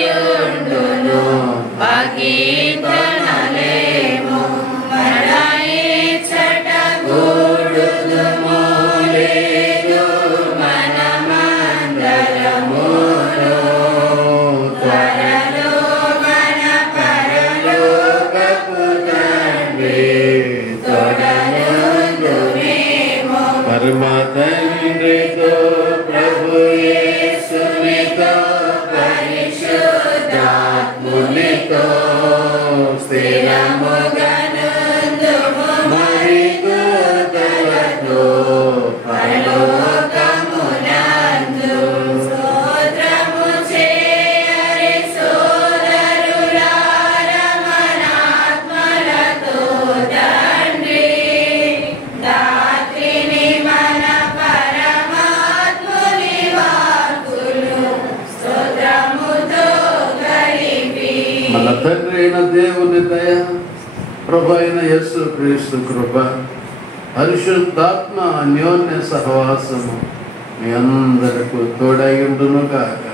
యుండును బగీతనలేము మనయిచ్చట గూడుదుము లేదు మనమందరమును త్వరలో మన పరలోకపు తండ్రి తొడనుందునేమో పరమ తండ్రితో ప్రభు యేసునితో పరిశుద్ధాత్మునితో స్థిరముగనుందుము మరి దూతలతో పరలోకమునందు స్తోత్రము చేయరి సోదరులారా మనాత్మలతో తండ్రి దాత్రిని మన పరమాత్ముని వాక్కులు స్తోత్రముతో కలిపి మన తండ్రి అయిన దేవుని దయ ప్రభు అయిన యేసు క్రీస్తు కృప పరిశుద్ధాత్మ అన్యోన్య సహవాసము మీ అందరకు తోడై ఉండును గాక.